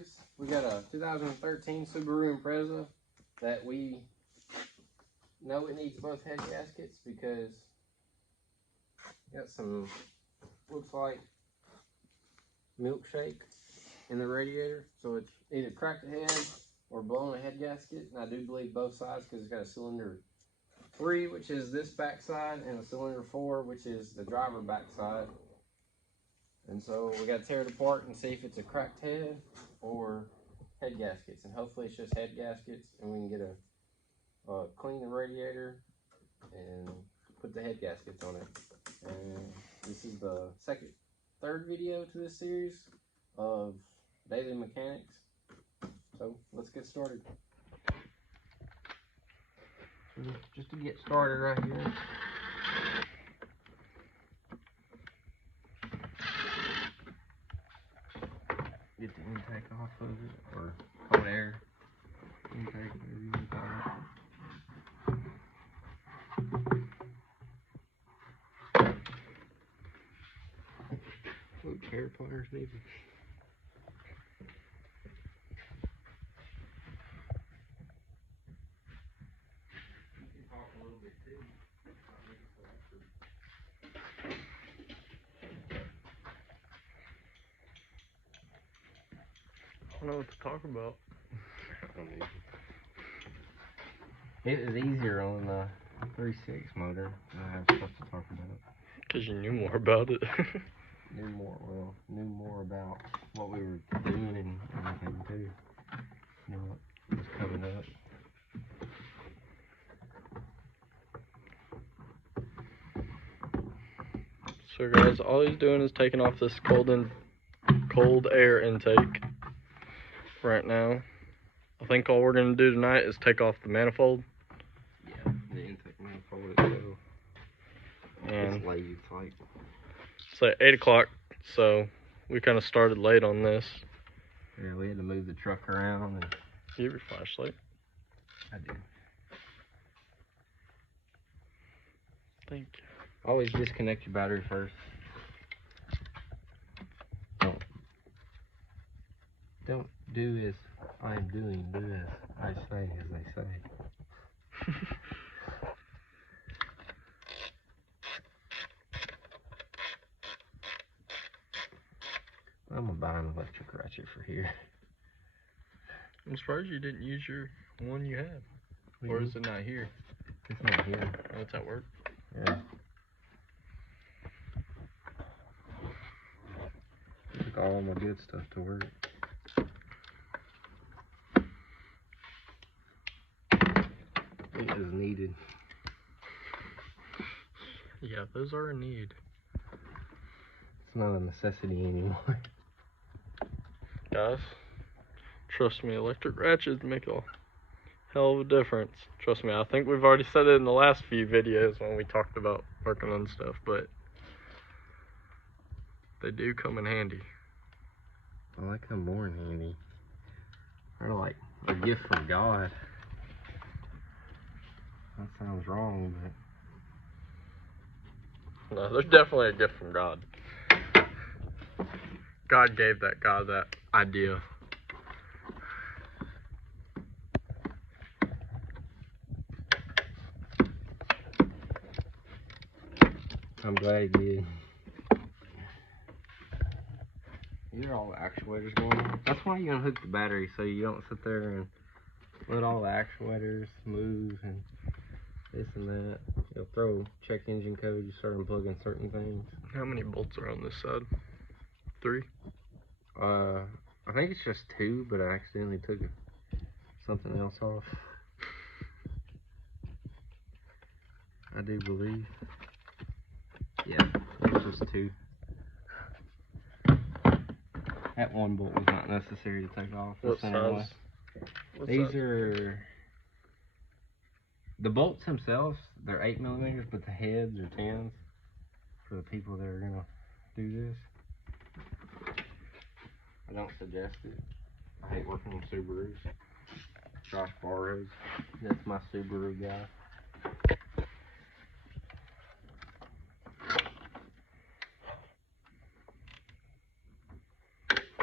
boys. We got a 2013 Subaru Impreza that we know it needs both head gaskets because got some, looks like milkshake in the radiator. So it's either cracked the head or blown a head gasket. And I do believe both sides because it's got a cylinder 3, which is this back side, and a cylinder 4, which is the driver back side. And so we got to tear it apart and see if it's a cracked head or head gaskets. And hopefully it's just head gaskets, and we can get a clean the radiator and put the head gaskets on it. And this is the third video to this series of daily mechanics. So let's get started. So just to get started right here, get the intake off of it, or cold air intake, whatever you want to call it. Little chair pliers needed. You can talk a little bit too. I don't know what to talk about. It was easier on the 3.6 motor. I have stuff to talk about. Because you knew more about it. Knew more about what we were doing and everything too. You know what was coming up. So guys, all he's doing is taking off this cold air intake right now. I think all we're going to do tonight is take off the manifold. Yeah, the intake manifold itself. And it's late, it's like... It's like 8 o'clock, so we kind of started late on this. Yeah, we had to move the truck around. And you have your flashlight? I do. Thank you. Always disconnect your battery first. Don't do as I am doing, do as I say, as they say. I'm gonna buy an electric ratchet for here. I'm surprised you didn't use your one you had. Or is it not here? It's not here. Oh, it's at work? Yeah. Took all my good stuff to work. It is needed. Yeah, those are a need. It's not a necessity anymore. Guys, trust me, electric ratchets make a hell of a difference. Trust me, I think we've already said it in the last few videos when we talked about working on stuff, but they do come in handy. Well, they come more in handy. They're like a gift from God. That sounds wrong, but... No, they're definitely a gift from God. God gave that guy that idea. I'm glad he did. These are all the actuators going on. That's why you unhook the battery, so you don't sit there and let all the actuators move and this and that. You'll throw check engine code, you start unplugging certain things. How many bolts are on this side? 3? I think it's just 2, but I accidentally took something else off. I do believe. Yeah, it's just 2. That one bolt was not necessary to take off. What size? These are the bolts themselves. They're 8mm, but the heads are 10s for the people that are gonna do this. I don't suggest it. I hate working on Subarus. Josh borrows. That's my Subaru guy.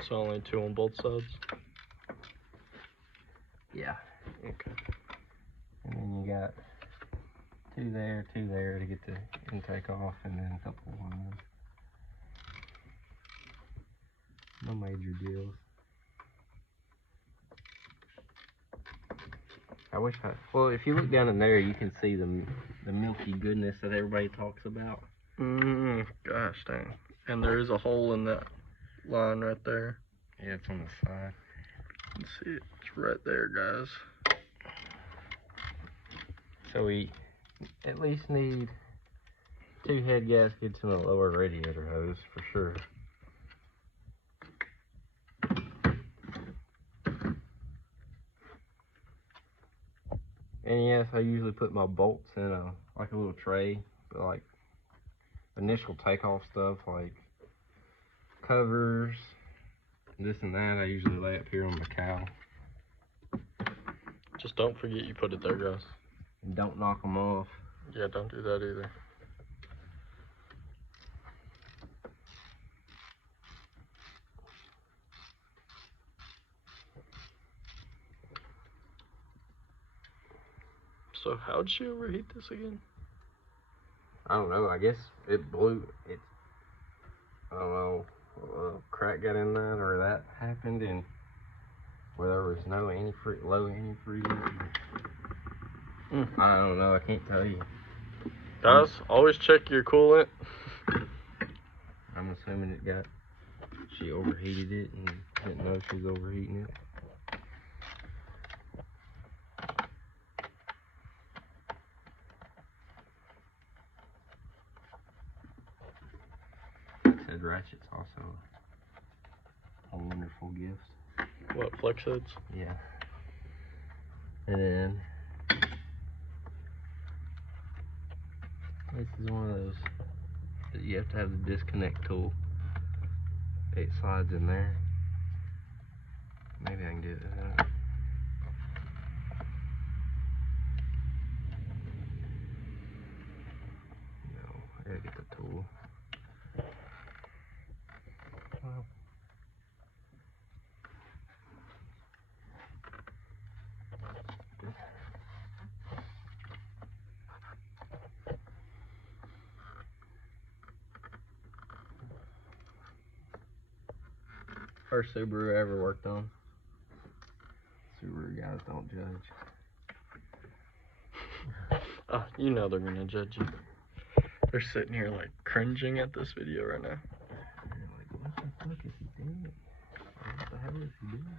So only 2 on both sides? two there to get the intake off, and then a couple of them. No major deals. I wish well, if you look down in there, you can see the milky goodness that everybody talks about. Gosh dang. And there is a hole in that line right there. Yeah, it's on the side. You can see it. It's right there, guys. So we at least need 2 head gaskets and a lower radiator hose for sure. And yes, I usually put my bolts in a little tray, but like initial takeoff stuff like covers, this and that, I usually lay up here on the cowl. Just don't forget you put it there, guys. And don't knock them off. Yeah, don't do that either. So how'd she overheat this again? I don't know, I guess it blew. I don't know, a crack got in that or that happened, and where there was no low antifreeze. I don't know, I can't tell you. Guys, always check your coolant. I'm assuming she overheated it and didn't know she was overheating it. Head ratchet's also a wonderful gift. What, flex heads? Yeah. And then this is one of those that you have to have the disconnect tool. It slides in there. Maybe I can do it. No, I gotta get the tool. Well, first Subaru I ever worked on. Subaru guys don't judge. You know they're gonna judge you. They're sitting here like cringing at this video right now. They're like, what the fuck is he doing? What the hell is he doing?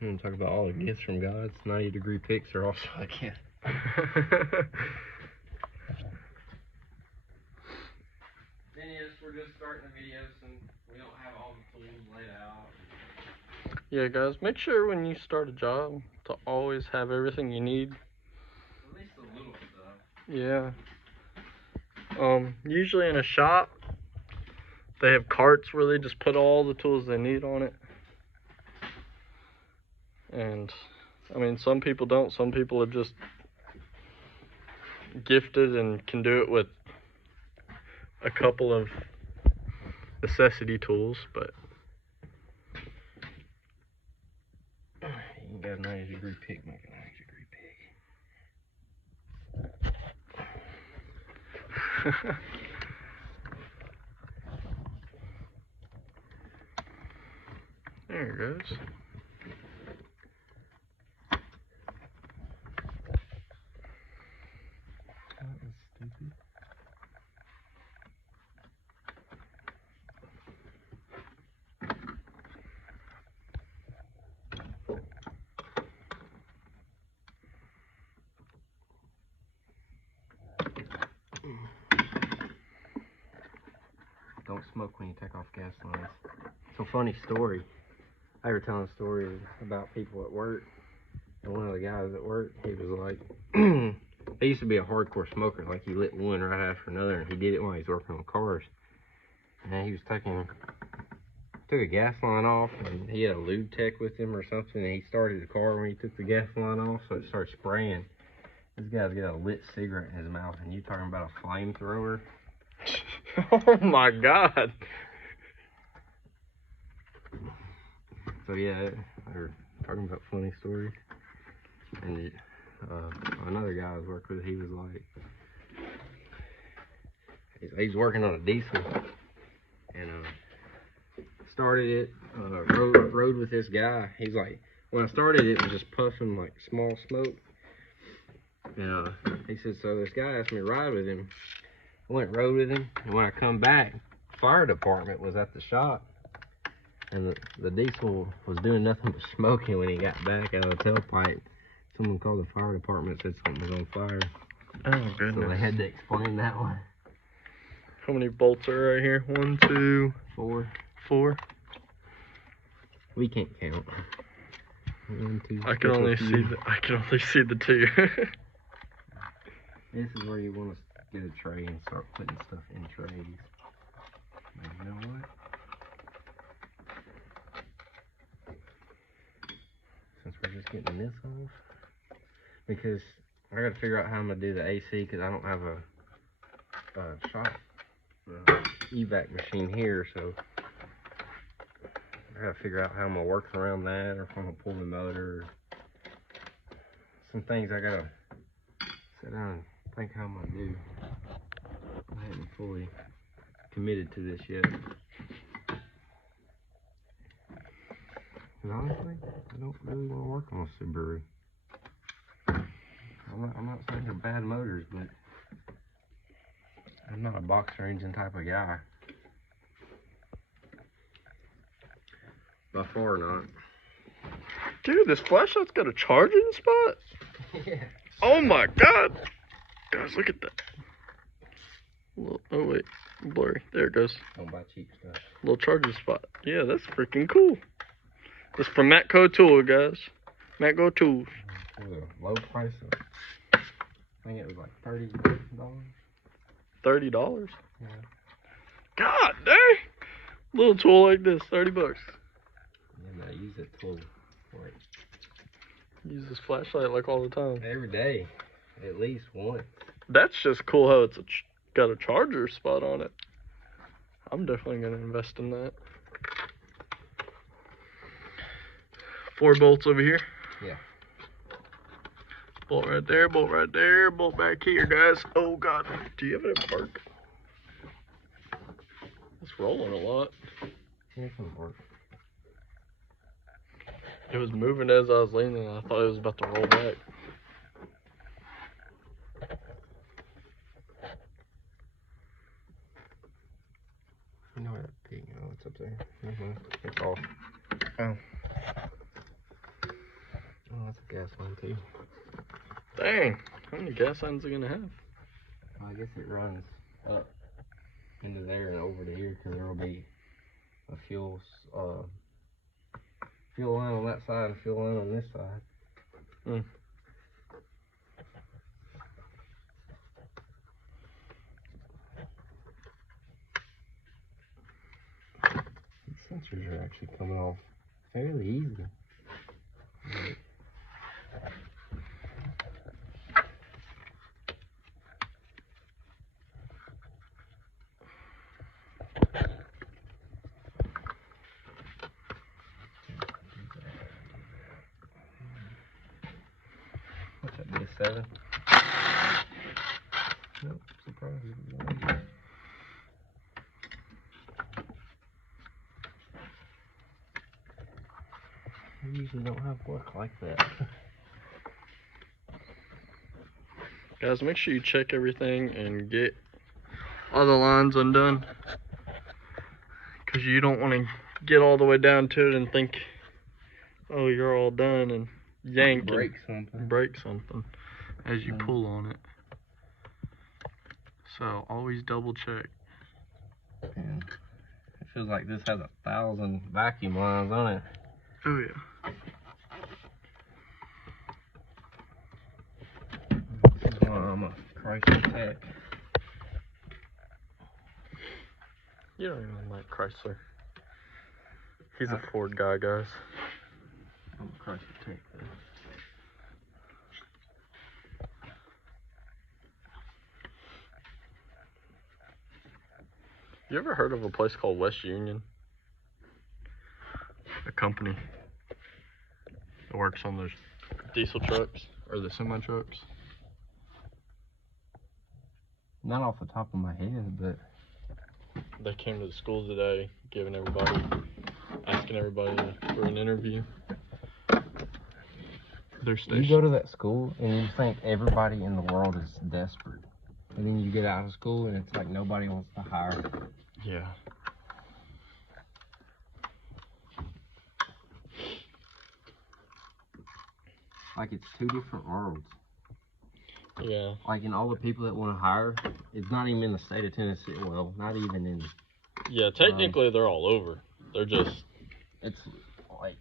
I'm gonna talk about all the gifts from God. 90-degree picks are also a gift. Then yes, we're just starting the videos and we don't have all the tools laid out. Yeah, guys, make sure when you start a job to always have everything you need. At least the little stuff. Yeah. Usually in a shop, they have carts where they just put all the tools they need on it. And, I mean, some people don't. Some people are just gifted and can do it with a couple of necessity tools, but... You got a 90-degree pick, make a 90-degree pick. There it goes. That was stupid. smoke when you take off gas lines. It's a funny story. I were telling a story about people at work, and one of the guys at work, he was like, he used to be a hardcore smoker. Like, he lit one right after another, and he did it while he was working on cars. And he was took a gas line off, and he had a lube tech with him or something, and he started the car when he took the gas line off, so it started spraying. This guy's got a lit cigarette in his mouth, and you talking about a flamethrower? Oh my God. So yeah, we're talking about funny stories. And another guy I was working with, he was like, he's working on a diesel, and started it, rode with this guy. He's like, when I started it was just puffing like small smoke. And he said, so this guy asked me to ride with him. I went and rode with him, and when I come back, fire department was at the shop, and the diesel was doing nothing but smoking when he got back out of the tailpipe. Someone called the fire department and said something was on fire. Oh goodness. So they had to explain that one. How many bolts are right here? 1, 2, 4. We can't count. 1, 2. I can only see the 2. This is where you want to get a tray and start putting stuff in trays. But you know what? Since we're just getting this off, because I got to figure out how I'm gonna do the AC, because I don't have a shop evac machine here, so I got to figure out how I'm gonna work around that, or if I'm gonna pull the motor. Some things I gotta sit down and think how I'm gonna do. I haven't fully committed to this yet. Because honestly, I don't really want to work on a Subaru. I'm not saying they're bad motors, but I'm not a boxer engine type of guy. By far not. Dude, this flashlight's got a charging spot? Yeah. Oh my God. Guys, look at that. Oh wait, blurry. There it goes. Don't buy cheap stuff. Little charging spot. Yeah, that's freaking cool. This is from Matco Tool, guys. Matco Tools. It was a low price of, I think it was like $30. $30? Yeah. God dang! Little tool like this, $30. And I use that tool for it. Use this flashlight like all the time. Every day, at least once. That's just cool how it's got a charger spot on it. I'm definitely gonna invest in that. 4 bolts over here. Yeah. Bolt right there, bolt back here, guys. Oh God, do you have it at park? It's rolling a lot. Here's some work. It was moving as I was leaning. I thought it was about to roll back. You know where that pig? Oh, it's up there. It's off. Oh. Oh, that's a gas line too. Dang, how many gas lines are gonna have? Well, I guess it runs up into there and over to here, because there will be a fuel line on that side and fuel line on this side. Hmm. These sensors are actually coming off fairly easy. What's that be, a 7? Nope, surprised. I usually don't have work like that. Guys, make sure you check everything and get all the lines undone, because you don't want to get all the way down to it and think, oh, you're all done, and yank and break something as you pull on it. So always double check. And feels like this has 1,000 vacuum lines on it. Oh yeah. This is why I'm a Chrysler tech. You don't even like Chrysler. He's a Ford guy, guys. I'm a Chrysler tech though. You ever heard of a place called West Union? A company that works on those diesel trucks or the semi trucks. Not off the top of my head, but They came to the school today, asking everybody for an interview. Their station. you go to that school and you think everybody in the world is desperate. And then you get out of school and it's like nobody wants to hire. Yeah. Like it's two different worlds. Yeah. Like in all the people that want to hire, it's not even in the state of Tennessee. Well, not even in. Yeah, technically they're all over. They're just It's like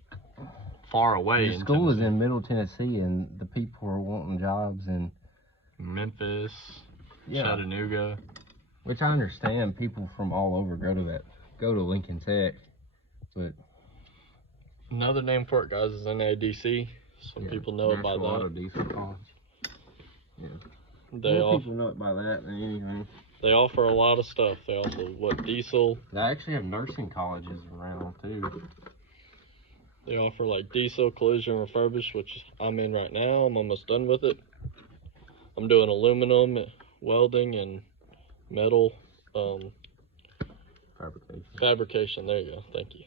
far away. the school is in Middle Tennessee, and the people are wanting jobs in Memphis, yeah. Chattanooga. Which I understand. People from all over go to Lincoln Tech, but Another name for it, guys, is NADC. Some people know it by National Auto that. Diesel College. Yeah. More people know it by that than anything. They offer a lot of stuff. They also diesel. They actually have nursing colleges around too. They offer like diesel, collision, refurbished, which I'm in right now. I'm almost done with it. I'm doing aluminum, welding, and metal fabrication. There you go. Thank you.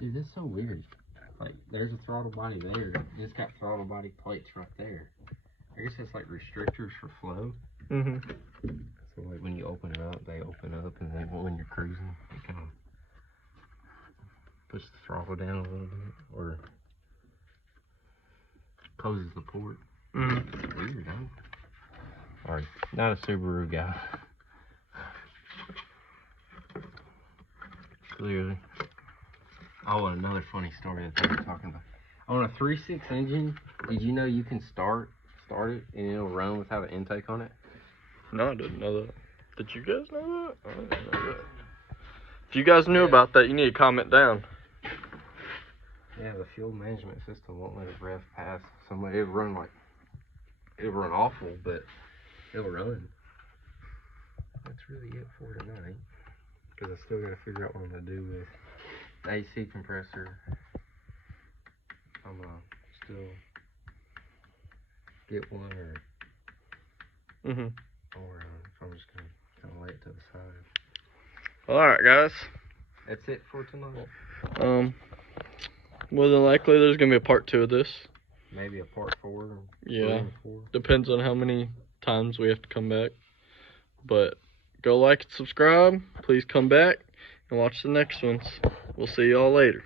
Dude, that's so weird. Like, there's a throttle body there. It's got throttle body plates right there. I guess that's like restrictors for flow. Mm-hmm. So like when you open it up, they open up, and then when you're cruising, it kind of puts the throttle down a little bit, or closes the port. Mm-hmm. It's weird, huh? Alright, not a Subaru guy. Clearly. Oh, and another funny story that they were talking about. On a 3.6 engine, did you know you can start it and it'll run without an intake on it? No, I didn't know that. Did you guys know that? I didn't know that. If you guys knew about that, you need to comment down. Yeah, the fuel management system won't let it rev past somebody. It'll run awful, but it'll run. That's really it for tonight. Because I still got to figure out what I'm going to do with the AC compressor. I'm going to still get one or if I'm just going to kind of lay it to the side. Alright, guys. That's it for tonight. More than likely, there's going to be a part 2 of this. Maybe a part 4. Yeah. Depends on how many times we have to come back. But go like and subscribe. Please come back and watch the next ones. We'll see y'all later.